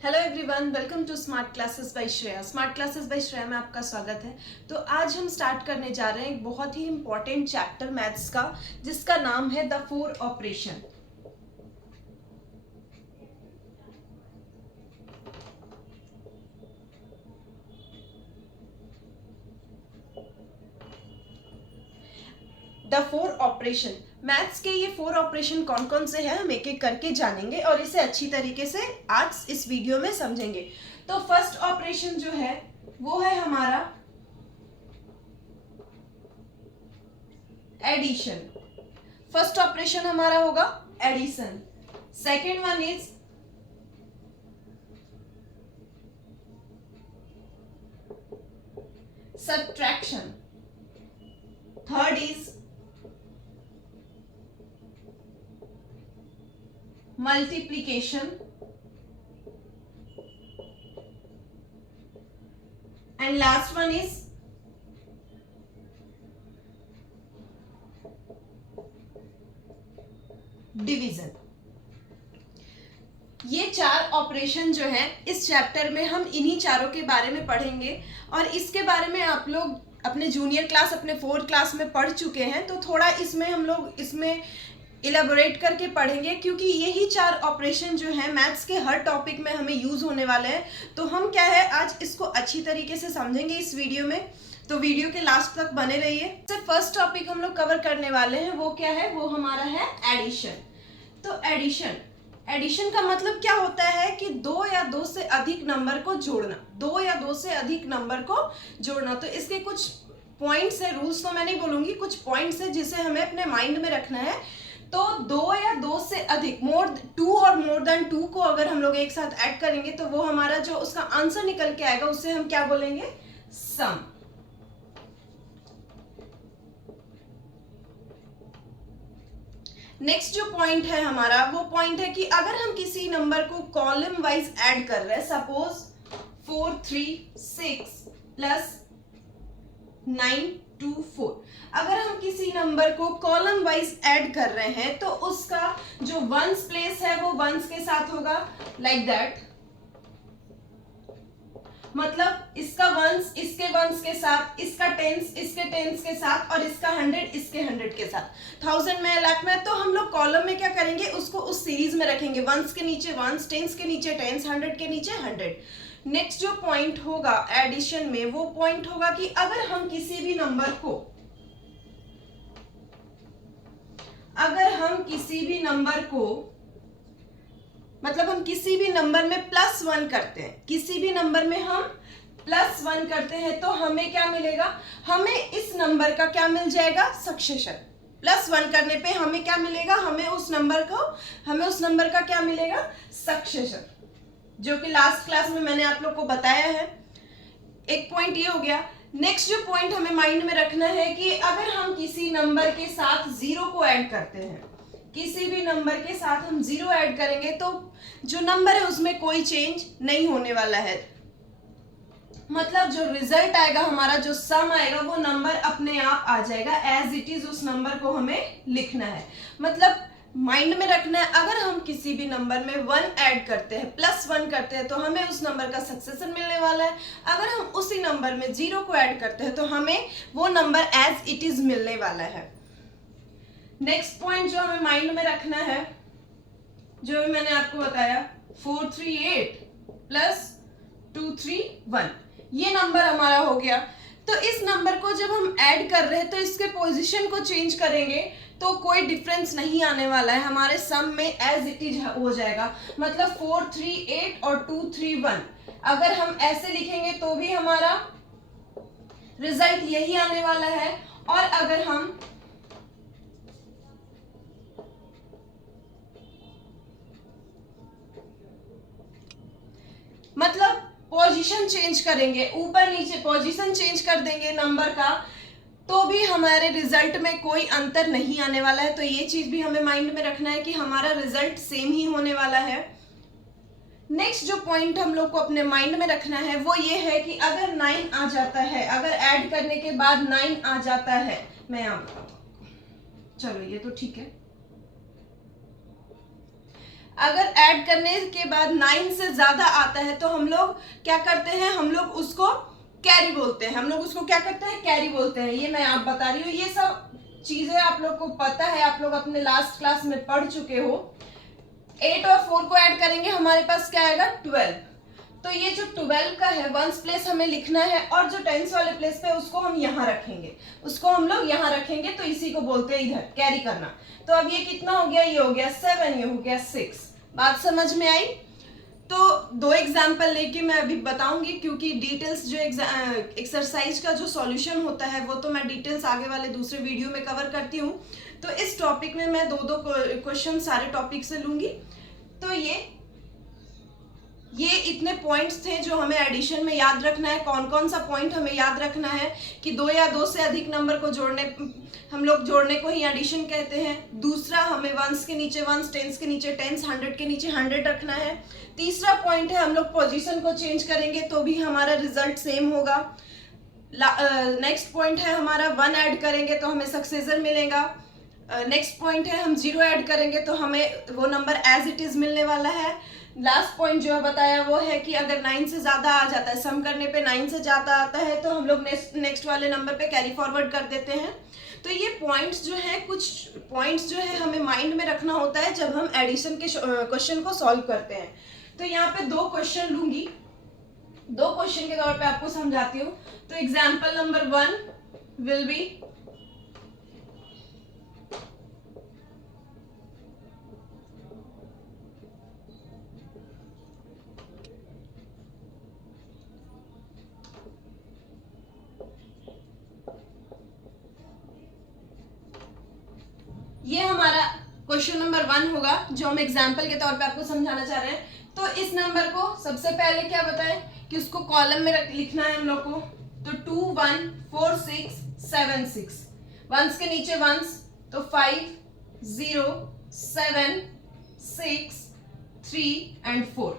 Hello everyone, welcome to smart classes by Shreya. Smart classes by Shreya में आपका स्वागत है। तो आज हम स्टार्ट करने जा रहे हैं एक बहुत ही इंपॉर्टेंट चैप्टर मैथ्स का, जिसका नाम है the four operation. The four operation. Maths के ये फोर ऑपरेशन कौन कौन से हैं हम एक एक करके जानेंगे और इसे अच्छी तरीके से आज इस वीडियो में समझेंगे। तो फर्स्ट ऑपरेशन जो है वो है हमारा एडिशन। फर्स्ट ऑपरेशन हमारा होगा addition. Second one is subtraction. Third is multiplication, and last one is division. ये चार ऑपरेशन जो है इस चैप्टर में हम इन्हीं चारों के बारे में पढ़ेंगे और इसके बारे में आप लोग अपने जूनियर क्लास अपने फोर्थ क्लास में पढ़ चुके हैं, तो थोड़ा इसमें हम लोग इसमें इलेबोरेट करके पढ़ेंगे, क्योंकि यही चार ऑपरेशन जो है मैथ्स के हर टॉपिक में हमें यूज होने वाले हैं। तो हम क्या है आज इसको अच्छी तरीके से समझेंगे इस वीडियो में, तो वीडियो के लास्ट तक बने रहिए। तो फर्स्ट टॉपिक हम लोग कवर करने वाले हैं वो क्या है, वो हमारा है एडिशन। तो एडिशन का मतलब क्या होता है कि दो या दो से अधिक नंबर को जोड़ना, दो या दो से अधिक नंबर को जोड़ना। तो इसके कुछ पॉइंट्स है, रूल्स तो मैं नहीं बोलूंगी, कुछ पॉइंट्स है जिसे हमें अपने माइंड में रखना है। तो दो या दो से अधिक, टू और मोर देन टू को अगर हम लोग एक साथ ऐड करेंगे तो वो हमारा जो उसका आंसर निकल के आएगा उससे हम क्या बोलेंगे, सम। नेक्स्ट जो पॉइंट है हमारा वो पॉइंट है कि अगर हम किसी नंबर को कॉलम वाइज ऐड कर रहे हैं, सपोज 4 3 6 प्लस 9 2 4, अगर हम किसी नंबर को कॉलम वाइज ऐड कर रहे हैं तो उसका जो वंस प्लेस है वो वंस के साथ होगा, लाइक दैट। मतलब इसका वंस इसके वंस के साथ, इसका टेंस इसके टेंस के साथ और इसका 100 इसके 100 के साथ, 1000 में, लाख में। तो हम लोग कॉलम में क्या करेंगे, उसको उस सीरीज में रखेंगे, वंस के नीचे वंस, टेंस के नीचे टेंस, 100 के नीचे 100। नेक्स्ट जो पॉइंट होगा एडिशन में वो पॉइंट होगा कि अगर हम किसी भी नंबर को, मतलब हम किसी भी नंबर में प्लस 1 करते हैं, किसी भी नंबर में हम प्लस 1 करते हैं, तो हमें क्या मिलेगा, हमें इस नंबर का क्या मिल जाएगा, सक्सेशन। प्लस 1 करने पे हमें क्या मिलेगा, हमें उस नंबर का क्या मिलेगा, सक्सेशन, जो कि लास्ट क्लास में मैंने आप लोग को बताया है। एक पॉइंट ये हो गया। नेक्स्ट जो पॉइंट हमें माइंड में रखना है कि अगर हम किसी नंबर के साथ जीरो को ऐड करते हैं, किसी भी नंबर के साथ हम जीरो ऐड करेंगे तो जो नंबर है उसमें कोई चेंज नहीं होने वाला है। मतलब जो रिजल्ट आएगा हमारा, जो सम आएगा, वो नंबर अपने आप आ जाएगा, एज इट इज उस नंबर को हमें लिखना है। मतलब माइंड में रखना है, अगर हम किसी भी नंबर में 1 ऐड करते हैं, प्लस 1 करते हैं, तो हमें उस नंबर का सक्सेशन मिलने वाला है। अगर हम उसी नंबर में 0 को ऐड करते हैं तो हमें वो नंबर एज इट इज मिलने वाला है। नेक्स्ट पॉइंट जो हमें माइंड में रखना है, जो भी मैंने आपको बताया, 438 प्लस 231, ये नंबर हमारा हो गया। तो इस नंबर को जब हम ऐड कर रहे हैं तो इसके पोजीशन को चेंज करेंगे तो कोई डिफरेंस नहीं आने वाला है, हमारे सम में एज इट इज हो जाएगा। मतलब 438 और 231 अगर हम ऐसे लिखेंगे तो भी हमारा रिजल्ट यही आने वाला है, और अगर हम मतलब पोजीशन चेंज करेंगे, ऊपर नीचे पोजीशन चेंज कर देंगे नंबर का, तो भी हमारे रिजल्ट में कोई अंतर नहीं आने वाला है। तो ये चीज भी हमें माइंड में रखना है कि हमारा रिजल्ट सेम ही होने वाला है। नेक्स्ट जो पॉइंट हम लोग को अपने माइंड में रखना है वो ये है कि अगर 9 आ जाता है, अगर ऐड करने के बाद 9 आ जाता है, मैं चलो ये तो ठीक है। अगर ऐड करने के बाद 9 से ज्यादा आता है तो हम लोग क्या करते हैं, हम लोग उसको कैरी बोलते हैं। हम लोग उसको क्या करते हैं, कैरी बोलते हैं। ये मैं आप बता रही हूँ, ये सब चीजें आप लोग को पता है, आप लोग अपने लास्ट क्लास में पढ़ चुके हो। 8 और 4 को ऐड करेंगे, हमारे पास क्या आएगा 12। तो ये जो 12 का है वंस प्लेस हमें लिखना है, और जो टेंस वाले प्लेस पे उसको हम यहाँ रखेंगे, उसको हम लोग यहाँ रखेंगे। तो इसी को बोलते हैं इधर कैरी करना। तो अब ये कितना हो गया, ये हो गया 7, ये हो गया 6। बात समझ में आई? तो 2 एग्जाम्पल लेके मैं अभी बताऊंगी, क्योंकि डिटेल्स जो एक्सरसाइज का जो सॉल्यूशन होता है वो तो मैं डिटेल्स आगे वाले दूसरे वीडियो में कवर करती हूँ। तो इस टॉपिक में मैं 2 क्वेश्चन सारे टॉपिक से लूंगी। तो ये इतने पॉइंट्स थे जो हमें एडिशन में याद रखना है। कौन कौन सा पॉइंट हमें याद रखना है कि 2 या 2 से अधिक नंबर को हम लोग जोड़ने को ही एडिशन कहते हैं। दूसरा, हमें वंस के नीचे वंस, टेंस के नीचे टेंस, 100 के नीचे 100 रखना है। तीसरा पॉइंट है, हम लोग पोजीशन को चेंज करेंगे तो भी हमारा रिजल्ट सेम होगा। नेक्स्ट पॉइंट है हमारा 1 ऐड करेंगे तो हमें सक्सेसर मिलेगा। नेक्स्ट पॉइंट है हम 0 ऐड करेंगे तो हमें वो नंबर एज इट इज मिलने वाला है। लास्ट पॉइंट जो है बताया वो है कि अगर 9 से ज्यादा आ जाता है, सम करने पे 9 से ज्यादा आता है तो हम लोग नेक्स्ट वाले नंबर पे कैरी फॉरवर्ड कर देते हैं। तो ये पॉइंट्स जो है, कुछ पॉइंट्स जो है हमें माइंड में रखना होता है जब हम एडिशन के क्वेश्चन को सॉल्व करते हैं। तो यहाँ पे 2 क्वेश्चन लूंगी, 2 क्वेश्चन के तौर पे आपको समझाती हूँ। तो एग्जाम्पल नंबर 1 विल बी, ये हमारा क्वेश्चन नंबर 1 होगा जो हम एग्जाम्पल के तौर पे आपको समझाना चाह रहे हैं। तो इस नंबर को सबसे पहले क्या बताएं कि उसको कॉलम में लिखना है हम लोग को। तो 2 1 4 6 7 6, वंस के नीचे वंस, तो 5 0 7 6 3 एंड 4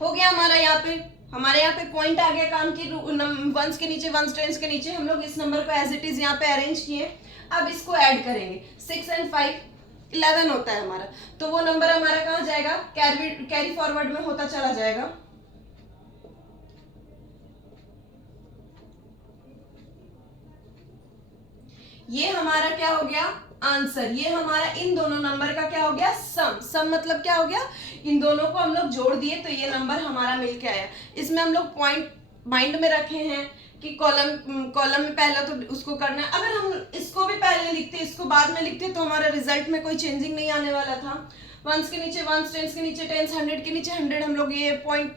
हो गया हमारा। हमारे यहाँ पे पॉइंट आ गया काम की। वंस के नीचे वंस, टेंस के नीचे हम लोग इस नंबर को एज इट इज यहाँ पे अरेंज किए। अब इसको ऐड करेंगे, 6 एंड 5 11 होता है हमारा। तो वो नंबर हमारा कहाँ जाएगा, कैरी फॉरवर्ड में होता चला जाएगा। ये हमारा क्या हो गया, आंसर। ये हमारा इन दोनों नंबर का क्या हो गया, सम मतलब क्या हो गया, इन दोनों को हम लोग जोड़ दिए तो ये नंबर हमारा मिलके आया। इसमें हम लोग पॉइंट माइंड में रखे हैं कि कॉलम में पहला तो उसको करना है। अगर हम इसको भी पहले लिखते, इसको बाद में लिखते तो हमारा रिजल्ट में कोई चेंजिंग नहीं आने वाला था। वंस के नीचे वंस, टेंस के नीचे टेंस, 100 के नीचे 100 हम लोग ये पॉइंट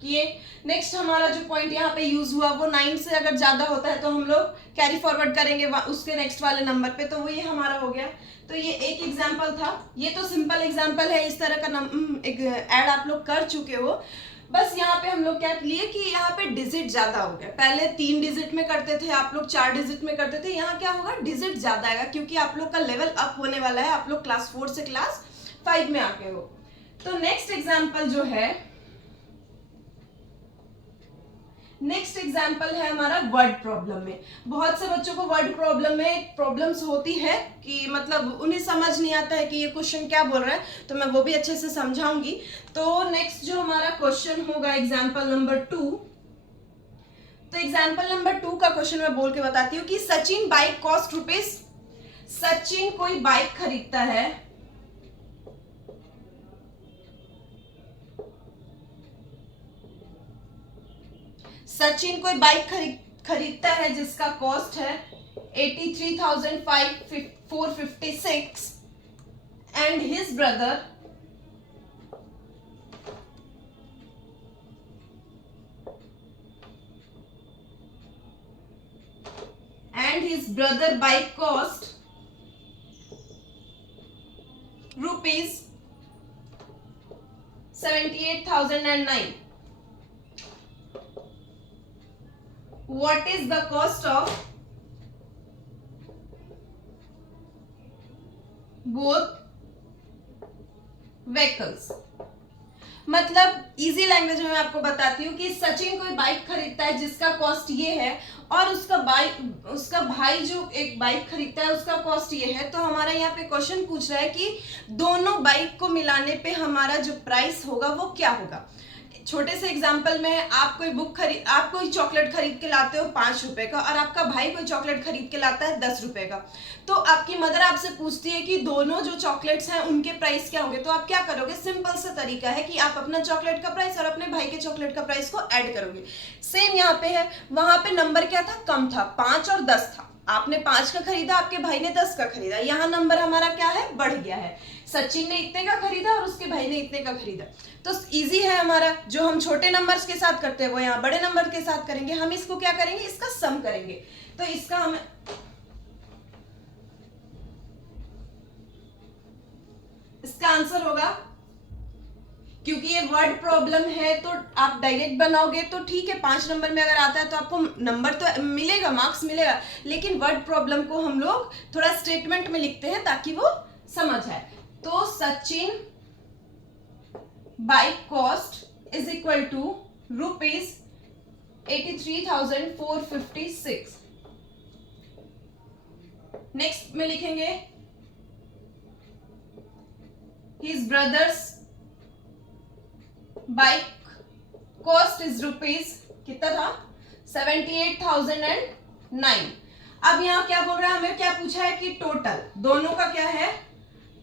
किए। नेक्स्ट हमारा जो पॉइंट यहाँ पे यूज हुआ वो 9 से अगर ज्यादा होता है तो हम लोग कैरी फॉरवर्ड करेंगे उसके नेक्स्ट वाले नंबर पे। तो वो ये हमारा हो गया। तो ये एक एग्जाम्पल था। ये तो सिंपल एग्जाम्पल है, इस तरह का ऐड आप लोग कर चुके हो। बस यहाँ पे हम लोग क्या लिए कि यहाँ पे डिजिट ज्यादा हो गया। पहले 3 डिजिट में करते थे आप लोग, 4 डिजिट में करते थे। यहाँ क्या होगा, डिजिट ज्यादा आएगा क्योंकि आप लोग का लेवल अप होने वाला है। आप लोग क्लास 4 से क्लास 5 में आके हो। तो नेक्स्ट एग्जाम्पल जो है, नेक्स्ट एग्जाम्पल है हमारा वर्ड प्रॉब्लम में। बहुत से बच्चों को वर्ड प्रॉब्लम में प्रॉब्लम्स होती है कि मतलब उन्हें समझ नहीं आता है कि ये क्वेश्चन क्या बोल रहा है, तो मैं वो भी अच्छे से समझाऊंगी। तो नेक्स्ट जो हमारा क्वेश्चन होगा एग्जाम्पल नंबर 2। तो एग्जाम्पल नंबर 2 का क्वेश्चन मैं बोल के बताती हूँ कि Sachin bike cost rupees. Sachin कोई बाइक खरीदता है, सचिन कोई बाइक खरीदता है जिसका कॉस्ट है 83,456 and his brother bike cost rupees 78,009. What is the cost of both vehicles? मतलब इजी लैंग्वेज में मैं आपको बताती हूँ कि सचिन कोई बाइक खरीदता है जिसका कॉस्ट ये है, और उसका भाई जो एक बाइक खरीदता है उसका कॉस्ट ये है। तो हमारा यहाँ पे क्वेश्चन पूछ रहा है कि दोनों बाइक को मिलाने पे हमारा जो प्राइस होगा वो क्या होगा। छोटे से एग्जांपल में आप कोई चॉकलेट खरीद के लाते हो 5 रुपए का, और आपका भाई कोई चॉकलेट खरीद के लाता है 10 रुपए का। तो आपकी मदर आपसे पूछती है कि दोनों जो चॉकलेट्स हैं उनके प्राइस क्या होंगे। तो आप क्या करोगे, सिंपल सा तरीका है कि आप अपना चॉकलेट का प्राइस और अपने भाई के चॉकलेट का प्राइस को ऐड करोगे। सेम यहाँ पे है, वहां पे नंबर क्या था, कम था, 5 और 10 था। आपने 5 का खरीदा, आपके भाई ने 10 का खरीदा। यहाँ नंबर हमारा क्या है, बढ़ गया है। सचिन ने इतने का खरीदा और उसके भाई ने इतने का खरीदा। तो इजी है हमारा, जो हम छोटे नंबर्स के साथ करते हैं वो यहाँ बड़े नंबर के साथ करेंगे। हम इसको क्या करेंगे, इसका सम करेंगे। तो इसका हम इसका आंसर होगा, क्योंकि ये वर्ड प्रॉब्लम है तो आप डायरेक्ट बनाओगे तो ठीक है, 5 नंबर में अगर आता है तो आपको नंबर तो मिलेगा, मार्क्स मिलेगा। लेकिन वर्ड प्रॉब्लम को हम लोग थोड़ा स्टेटमेंट में लिखते हैं ताकि वो समझ आए। तो Sachin bike cost is equal to ₹83,456। Next में लिखेंगे his brothers bike cost is rupees, कितना था, 78,009। अब यहाँ क्या बोल रहा है, हमें क्या पूछा है कि टोटल दोनों का क्या है,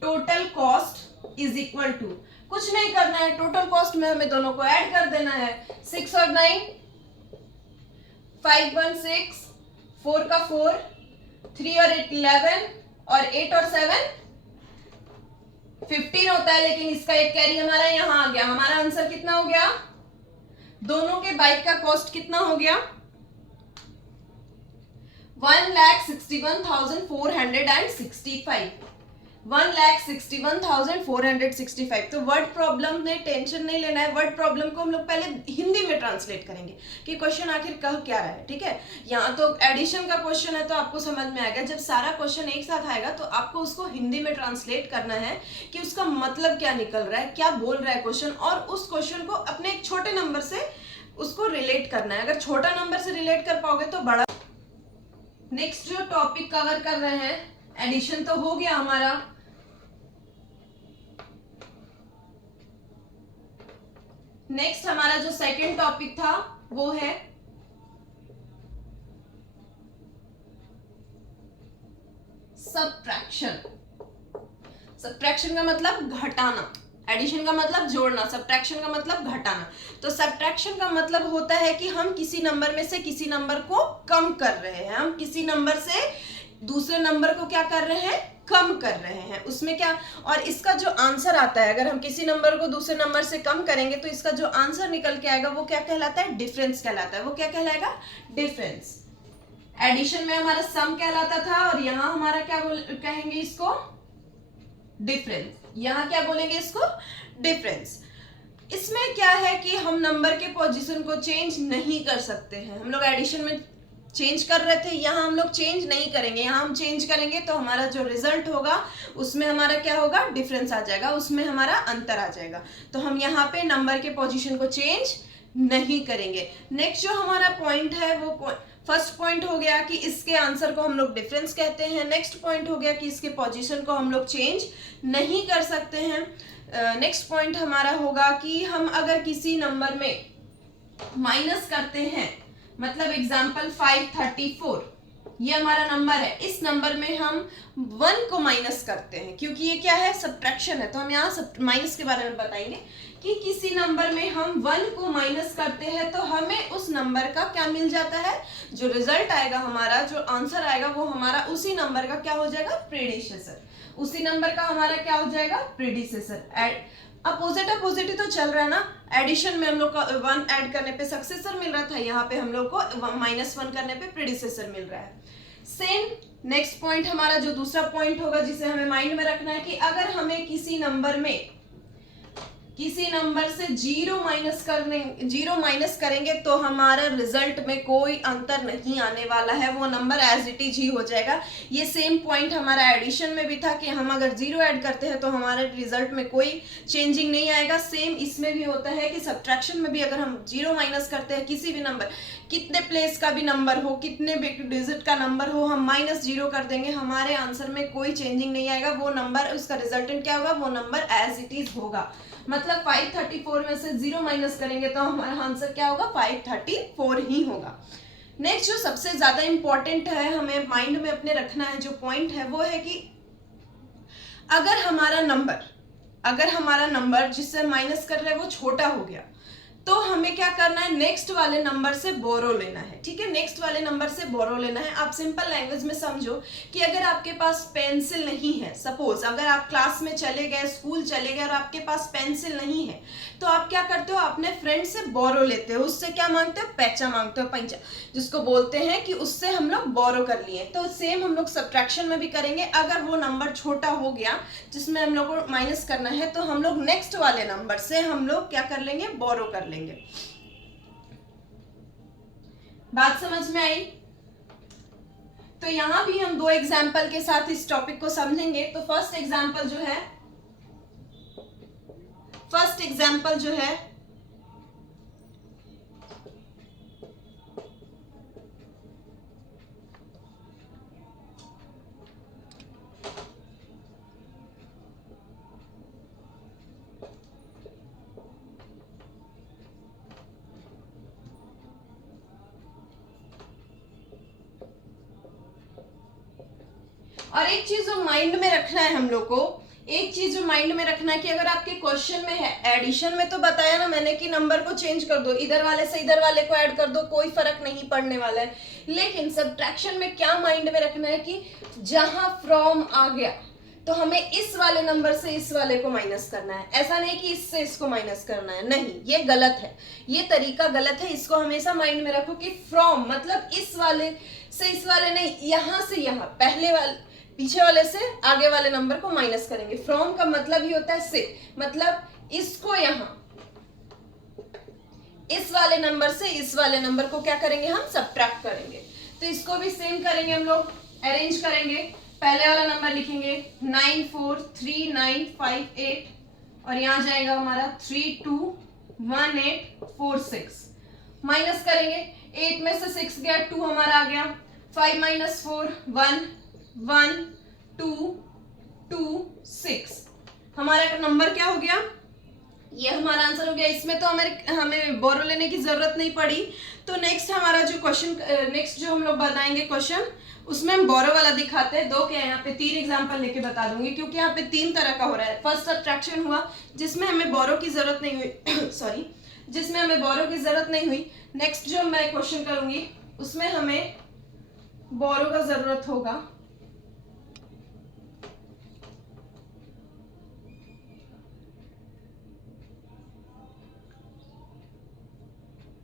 total cost is equal to, कुछ नहीं करना है, टोटल कॉस्ट में हमें दोनों को ऐड कर देना है। 6 और 9 516, 4 का 4, 3 और 8 11, और 8 और 7 15 होता है, लेकिन इसका एक कैरी हमारा यहाँ आ गया। हमारा आंसर कितना हो गया, दोनों के बाइक का कॉस्ट कितना हो गया, 1,61,465, 1,61,465। तो वर्ड प्रॉब्लम में टेंशन नहीं लेना है। वर्ड प्रॉब्लम को हम लोग पहले हिंदी में ट्रांसलेट करेंगे कि क्वेश्चन आखिर कह क्या रहा है। ठीक है, यहाँ तो एडिशन का क्वेश्चन है तो आपको समझ में आएगा। जब सारा क्वेश्चन एक साथ आएगा तो आपको उसको हिंदी में ट्रांसलेट करना है कि उसका मतलब क्या निकल रहा है, क्या बोल रहा है क्वेश्चन, और उस क्वेश्चन को अपने एक छोटे नंबर से उसको रिलेट करना है। अगर छोटा नंबर से रिलेट कर पाओगे तो बड़ा। नेक्स्ट जो टॉपिक कवर कर रहे हैं, एडिशन तो हो गया हमारा। नेक्स्ट हमारा जो सेकंड टॉपिक था वो है सब्ट्रैक्शन। सब्ट्रैक्शन का मतलब घटाना, एडिशन का मतलब जोड़ना, सब्ट्रैक्शन का मतलब घटाना। तो सब्ट्रैक्शन का मतलब होता है कि हम किसी नंबर में से किसी नंबर को कम कर रहे हैं, हम किसी नंबर से दूसरे नंबर को क्या कर रहे हैं, कम कर रहे हैं। उसमें क्या, और इसका जो आंसर आता है, अगर हम किसी नंबर को दूसरे नंबर से कम करेंगे तो इसका जो आंसर निकल के आएगा वो क्या कहलाता है, डिफरेंस कहलाता है। वो क्या कहलाएगा, डिफरेंस। एडिशन में हमारा सम कहलाता था और यहाँ हमारा क्या कहेंगे इसको, डिफरेंस। यहाँ क्या बोलेंगे इसको, डिफरेंस। इसमें क्या है कि हम नंबर के पोजीशन को चेंज नहीं कर सकते हैं। हम लोग एडिशन में चेंज कर रहे थे, यहाँ हम लोग चेंज नहीं करेंगे। यहाँ हम चेंज करेंगे तो हमारा जो रिजल्ट होगा उसमें हमारा क्या होगा, डिफरेंस आ जाएगा, उसमें हमारा अंतर आ जाएगा। तो हम यहाँ पे नंबर के पोजीशन को चेंज नहीं करेंगे। नेक्स्ट जो हमारा पॉइंट है वो फर्स्ट पॉइंट हो गया कि इसके आंसर को हम लोग डिफरेंस कहते हैं। नेक्स्ट पॉइंट हो गया कि इसके पोजीशन को हम लोग चेंज नहीं कर सकते हैं। नेक्स्ट पॉइंट हमारा होगा कि हम अगर किसी नंबर में माइनस करते हैं, मतलब एग्जाम्पल 534 ये हमारा नंबर है, इस नंबर में हम 1 को माइनस करते हैं, क्योंकि ये क्या है, सब्ट्रैक्शन है। तो हम यहाँ माइनस के बारे में बताएंगे कि किसी नंबर में हम 1 को माइनस करते हैं तो हमें उस नंबर का क्या मिल जाता है, जो रिजल्ट आएगा हमारा, जो आंसर आएगा वो हमारा उसी नंबर का क्या हो जाएगा, प्रेडिसेसर। उसी नंबर का हमारा क्या हो जाएगा, प्रेडिसेसर। अपोजिट अपोजिट ही तो चल रहा है ना। एडिशन में हम लोग को 1 ऐड करने पे सक्सेसर मिल रहा था, यहाँ पे हम लोग को -1 करने पे प्रेडिसेसर मिल रहा है। सेम नेक्स्ट पॉइंट हमारा जो दूसरा पॉइंट होगा जिसे हमें माइंड में रखना है कि अगर हमें किसी नंबर में किसी नंबर से जीरो माइनस करेंगे तो हमारा रिजल्ट में कोई अंतर नहीं आने वाला है, वो नंबर एज इट इज ही हो जाएगा। ये सेम पॉइंट हमारा एडिशन में भी था कि हम अगर जीरो ऐड करते हैं तो हमारे रिजल्ट में कोई चेंजिंग नहीं आएगा। सेम इसमें भी होता है कि सब्ट्रैक्शन में भी अगर हम जीरो माइनस करते हैं, किसी भी नंबर, कितने प्लेस का भी नंबर हो, कितने डिजिट का नंबर हो, हम माइनस जीरो कर देंगे, हमारे आंसर में कोई चेंजिंग नहीं आएगा। वो नंबर, उसका रिजल्टेंट क्या होगा, वो नंबर एज इट इज होगा। मतलब 534 में से जीरो माइनस करेंगे तो हमारा आंसर क्या होगा, 534 ही होगा। नेक्स्ट जो सबसे ज्यादा इंपॉर्टेंट है, हमें माइंड में अपने रखना है जो पॉइंट है, वो है कि अगर हमारा नंबर जिससे माइनस कर रहे हैं वो छोटा हो गया तो हमें क्या करना है, नेक्स्ट वाले नंबर से बोरो लेना है। ठीक है, नेक्स्ट वाले नंबर से बोरो लेना है। आप सिंपल लैंग्वेज में समझो कि अगर आपके पास पेंसिल नहीं है, सपोज अगर आप क्लास में चले गए, स्कूल चले गए और आपके पास पेंसिल नहीं है, तो आप क्या करते हो, अपने फ्रेंड से बोरो लेते हो। उससे क्या मांगते हो, पैचा मांगते हो, पैंचा जिसको बोलते हैं, कि उससे हम लोग बोरो कर लिए। तो सेम हम लोग सब्ट्रैक्शन में भी करेंगे। अगर वो नंबर छोटा हो गया जिसमें हम लोग को माइनस करना है, तो हम लोग नेक्स्ट वाले नंबर से हम लोग क्या कर लेंगे, बोरो कर लेंगे। बात समझ में आई? तो यहां भी हम दो एग्जाम्पल के साथ इस टॉपिक को समझेंगे। तो फर्स्ट एग्जाम्पल जो है और एक चीज जो माइंड में रखना है हम लोग को, एक चीज जो माइंड में रखना है कि अगर आपके क्वेश्चन में है, एडिशन में तो बताया ना मैंने कि नंबर को चेंज कर दो, इधर वाले से इधर वाले को ऐड कर दो, कोई फर्क नहीं पड़ने वाला है। लेकिन सब्ट्रैक्शन में क्या माइंड में रखना है कि जहां फ्रॉम आ गया तो हमें इस वाले नंबर से इस वाले को माइनस करना है। ऐसा नहीं कि इससे इसको माइनस करना है, नहीं, ये गलत है, ये तरीका गलत है। इसको हमेशा माइंड में रखो कि फ्रॉम मतलब इस वाले से इस वाले नहीं, यहां से यहां, पहले वाले पीछे वाले से आगे वाले नंबर को माइनस करेंगे। फ्रॉम का मतलब ही होता है से, मतलब इसको यहां, इस वाले नंबर से इस वाले नंबर को क्या करेंगे, हम सब्ट्रैक्ट करेंगे। तो इसको भी सेम करेंगे, हम लोग अरेंज करेंगे। पहले वाला नंबर लिखेंगे 943958 और यहां जाएगा हमारा 321846। माइनस करेंगे, 8 में से 6 गया, 2 हमारा आ गया, 5 - 4 1 1 2 2 6। हमारा नंबर क्या हो गया, ये हमारा आंसर हो गया। इसमें तो हमें बोरो लेने की जरूरत नहीं पड़ी। तो नेक्स्ट हमारा जो क्वेश्चन, नेक्स्ट जो हम लोग बनाएंगे क्वेश्चन, उसमें हम बोरो वाला दिखाते हैं। दो क्या यहाँ पे 3 एग्जांपल लेके बता दूंगी, क्योंकि यहाँ पे 3 तरह का हो रहा है। फर्स्ट सब्ट्रैक्शन हुआ जिसमें हमें बोरो की जरूरत नहीं हुई सॉरी, जिसमें हमें बोरो की जरूरत नहीं हुई। नेक्स्ट जो मैं क्वेश्चन करूंगी उसमें हमें बोरो का जरूरत होगा।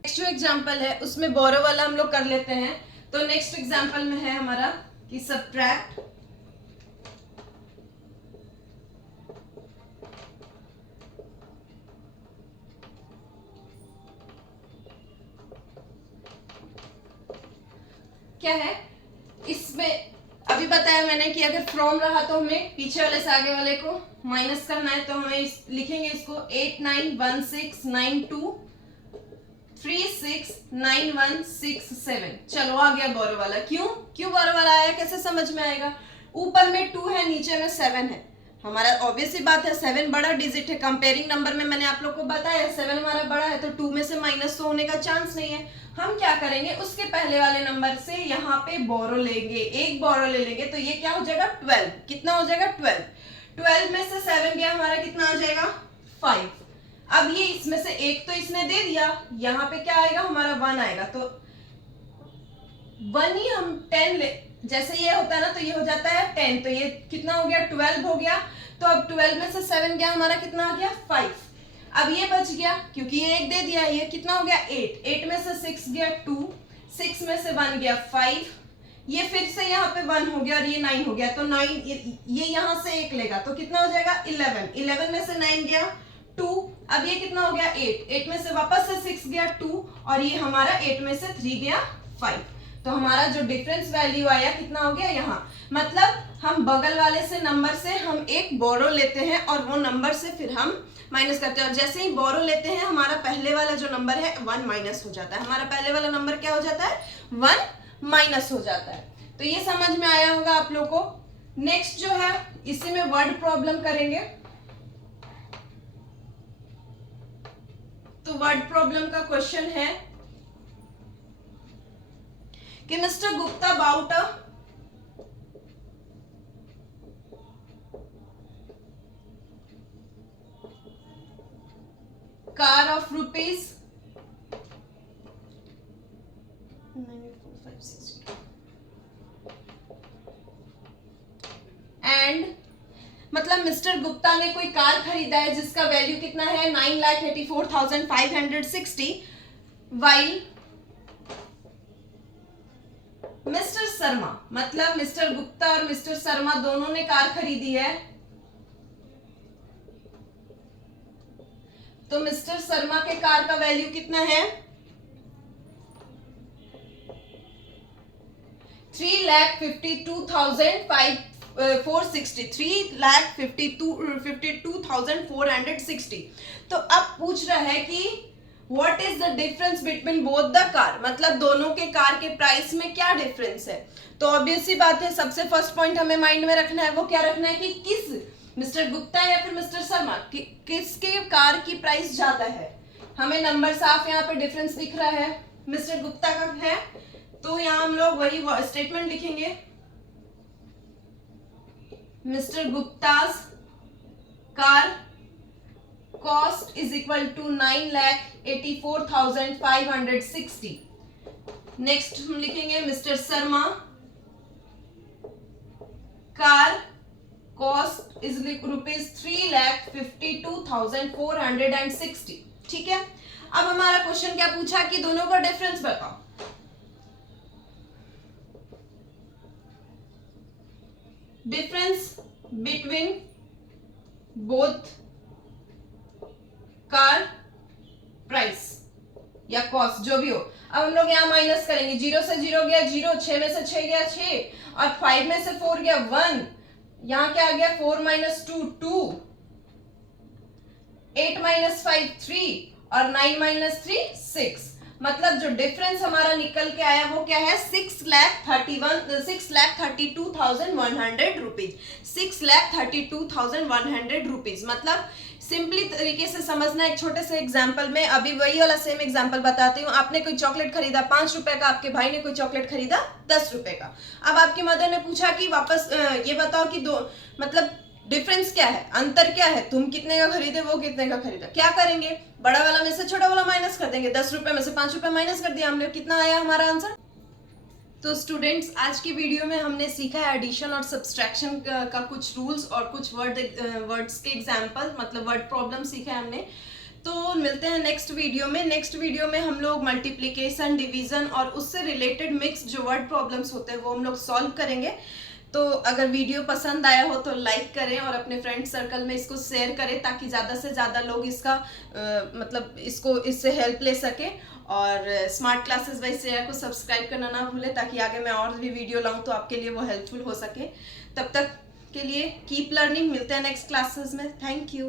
नेक्स्ट जो एग्जांपल है उसमें बोरो वाला हम लोग कर लेते हैं। तो नेक्स्ट एग्जांपल में है हमारा कि सब्ट्रैक्ट क्या है, इसमें अभी बताया मैंने कि अगर फ्रॉम रहा तो हमें पीछे वाले से आगे वाले को माइनस करना है। तो हमें लिखेंगे इसको 891692369167। चलो आ गया बोरो वाला। क्यों बोरो वाला आया, कैसे समझ में आएगा, ऊपर में 2 है, नीचे में 7 है। हमारा ऑब्वियस ही बात है, 7 बड़ा डिजिट है। कंपेयरिंग नंबर में मैंने आप लोग को बताया 7 हमारा बड़ा है, तो 2 में से माइनस तो होने का चांस नहीं है। हम क्या करेंगे, उसके पहले वाले नंबर से यहाँ पे बोरो लेंगे, एक बोरो ले लेंगे। तो ये क्या हो जाएगा, 12। कितना हो जाएगा, 12। 12 में से 7 गया, हमारा कितना आ जाएगा, 5। अब ये इसमें से एक तो इसने दे दिया, यहाँ पे क्या आएगा, हमारा 1 आएगा। तो 1 ही हम 10 ले, जैसे ये होता है ना, तो ये हो जाता है 10। तो ये कितना हो गया, 12 हो गया। तो अब 12 में से 7 गया, हमारा कितना आ गया, 5। अब ये बच गया क्योंकि ये एक दे दिया, ये कितना हो गया, 8। 8 में से 6 गया, 2। 6 में से 1 गया, 5। ये फिर से यहाँ पे 1 हो गया और ये 9 हो गया। तो 9 ये यहाँ से एक लेगा तो कितना हो जाएगा, 11। 11 में से 9 गया, 2। अब ये कितना हो गया 8, 8 में से वापस से 6 गया 2, और ये हमारा 8 में से 3 गया 5। तो हमारा जो डिफरेंस वैल्यू आया कितना हो गया यहाँ, मतलब हम बगल वाले से नंबर से हम एक बोरो लेते हैं और वो नंबर से फिर हम माइनस करते हैं, और जैसे ही बोरो लेते हैं हमारा पहले वाला जो नंबर है 1 माइनस हो जाता है। हमारा पहले वाला नंबर क्या हो जाता है, 1 माइनस हो जाता है। तो ये समझ में आया होगा आप लोगों को। नेक्स्ट जो है इसी में वर्ड प्रॉब्लम करेंगे। तो वर्ड प्रॉब्लम का क्वेश्चन है कि mister Gupta bought a car of rupees and, मतलब मिस्टर गुप्ता ने कोई कार खरीदा है जिसका वैल्यू कितना है 9,84,560, वाइल मिस्टर शर्मा, मतलब मिस्टर गुप्ता और मिस्टर शर्मा दोनों ने कार खरीदी है। तो मिस्टर शर्मा के कार का वैल्यू कितना है 3,52,460। तो अब पूछ रहा है कि what is the difference between both the car, मतलब दोनों के कार के प्राइस में क्या डिफरेंस है। तो ऑब्वियस सी बात है, सबसे फर्स्ट पॉइंट हमें माइंड में रखना है, वो क्या रखना है कि किस मिस्टर गुप्ता या फिर मिस्टर शर्मा किसके कार की प्राइस ज्यादा है। हमें नंबर साफ यहाँ पे डिफरेंस दिख रहा है, मिस्टर गुप्ता का है, तो यहाँ हम लोग वही स्टेटमेंट लिखेंगे, Mister Gupta's car cost is equal to 9,84,560। Next हम लिखेंगे Mister Sharma car cost is rupees 3,52,460। ठीक है, अब हमारा क्वेश्चन क्या पूछा कि दोनों का डिफरेंस बताओ। Difference between both car price या कॉस्ट जो भी हो। अब हम लोग यहाँ माइनस करेंगे, 0 से 0 गया 0, 6 में से 6 गया 6, और 5 में से 4 गया 1, यहाँ क्या आ गया 4 माइनस 2 2, 8 माइनस 5 3, और 9 माइनस 3 6। मतलब जो डिफरेंस हमारा निकल के आया वो क्या है 6,32,100 रुपीज। 6,32,100 रुपीज। मतलब सिंपली तरीके से समझना, एक छोटे से एग्जांपल में अभी वही वाला सेम एग्जांपल बताती हूँ। आपने कोई चॉकलेट खरीदा 5 रुपए का, आपके भाई ने कोई चॉकलेट खरीदा 10 रुपए का। अब आपकी मदर ने पूछा कि वापस ये बताओ कि दो मतलब डिफरेंस क्या है, अंतर क्या है, तुम कितने का खरीदे वो कितने का खरीदा। क्या करेंगे, बड़ा वाला में से छोटा वाला माइनस कर देंगे। 10 रुपए में से 5 रुपए माइनस कर दिया हमने, कितना आया हमारा आंसर। तो स्टूडेंट्स आज की वीडियो में हमने सीखा है एडिशन और सब्सट्रैक्शन का कुछ रूल्स और कुछ वर्ड्स के एग्जाम्पल, मतलब वर्ड प्रॉब्लम सीखा है हमने। तो मिलते हैं नेक्स्ट वीडियो में। नेक्स्ट वीडियो में हम लोग मल्टीप्लिकेशन, डिवीजन और उससे रिलेटेड मिक्स जो वर्ड प्रॉब्लम्स होते हैं वो हम लोग सॉल्व करेंगे। तो अगर वीडियो पसंद आया हो तो लाइक करें और अपने फ्रेंड सर्कल में इसको शेयर करें ताकि ज़्यादा से ज़्यादा लोग इसका मतलब इससे हेल्प ले सकें। और स्मार्ट क्लासेस बाय श्रेया को सब्सक्राइब करना ना भूलें ताकि आगे मैं और भी वीडियो लाऊं तो आपके लिए वो हेल्पफुल हो सके। तब तक के लिए कीप लर्निंग। मिलते हैं नेक्स्ट क्लासेस में। Thank you.